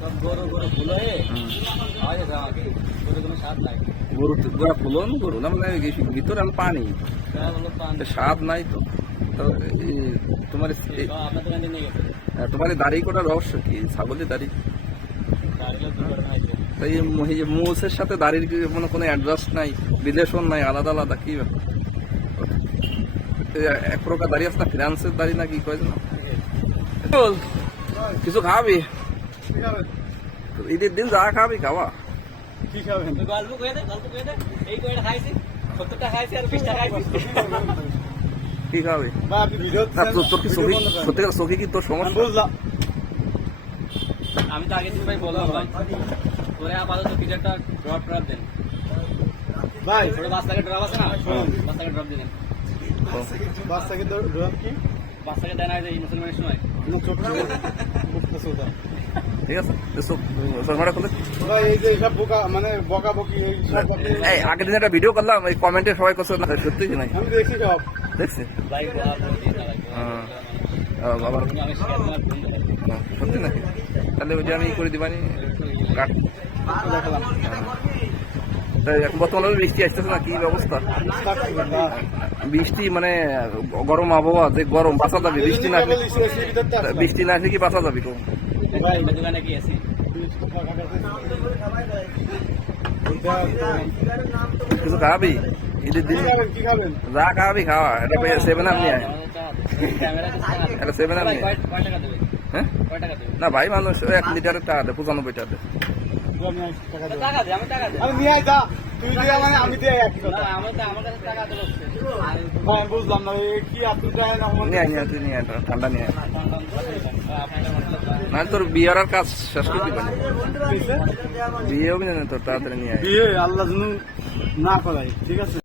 সব গরু গরু ফুল হয়ে খাওয়া যাবে আমাকে, গরু কোনো স্বাদ নাই। গরু গোড়া ফুলন গরু না মানে ভিতরে আলো পানি, তারা বললো পান স্বাদ নাই তো। তো তোমার আপনার দোকান থেকে নিয়ে গেছে, তোমার দাড়ি করার রহস্য কি? ছাগলের দাড়ি গাড়িগুলো দুর্ঘটনা হয়েছে। তাই মোষের সাথে দাড়ির কি কোনো অ্যাডজাস্ট নাই, রিলেশন নাই, আলাদা আলাদা কি ব্যাপার? এক প্রকার দাড়ি আছে না, ফ্রান্সের দাড়ি না কি কয়েছে না? কিছু খাবি ঈদের দিন যা খাবি খাওয়া? কি খাবেন? গল্প করে দে, গল্প করে দে। এই কয়টা খাইছি, 70টা খাইছি আর 20টা খাইছি। কি খাবি? তোর কি চোখে সত্যি কথা চোখে কি তোর সমস্যা? আমি তো আগের দিন ভাই বললাম ভাই, ওরে আপাতত কিছু একটা ড্রপ দেন ভাই। ছোট বাচ্চাকে ড্রপ আছে না, বাচ্চাকে ড্রপ দিলেন। বাচ্চাকে ড্রপ কি? বাচ্চাকে দেয় না যে মুসলমানের সময়। ঠিক আছে চশমাটা খুলে। ভাই এই যে সব বোকা মানে বকা বকি এই সব এই আগের দিন একটা ভিডিও করলাম, এই কমেন্টে সবাই করছে না সত্যি কি নাই আমি দেখছি সব। দেখছি ভাই আর বলতে না ভাই। আবার আমি শেয়ার তোমার ফোন দেবো। সত্যি নাকি? তাহলে ওই যে আমি করে দিবানি কাট দেখালাম তাই এখন বর্তমানে বৃষ্টি আসতেছে না, কি ব্যবস্থা? বৃষ্টি মানে গরম আবহাওয়া, যে গরম বাঁচা যাবে, বৃষ্টি না বৃষ্টি না আসলে কি বাঁচা যাবে? কোন ভাই দোকানে কি আছে? কিছু খাবি ঈদের দিন? কি খাবেন? যা খাবি খাওয়া, এটা 7 আপ নিয়ে আয়। এটা 7 আপ নিয়ে আয়। কয় টাকা দেবে? হ্যাঁ কয় টাকা দেবে? না ভাই মানুষ 1 লিটারের টাকা দেয়, 95 টাকা দেয়। টাকা দে, আমি টাকা দে। আমি নিয়ে আয় যা, তুই দিয়ে মানে আমি দিয়ে একই কথা। না, আমার কাছে টাকা দিল হচ্ছে। ভাই আমি বুঝলাম না এই কি আপনি দেয় না আমার নিয়ে আয়, নিয়ে আয়, তুই নিয়ে আয়, ঠান্ডা নিয়ে আয়। আপনাদের মতলব না তোর বিয়ের কাজ শেষ করতে পারি, বিয়ে হবে না তোর, তাড়াতাড়ি নিয়ে আয়। বিয়ে আল্লাহ যেন না করাই, ঠিক আছে।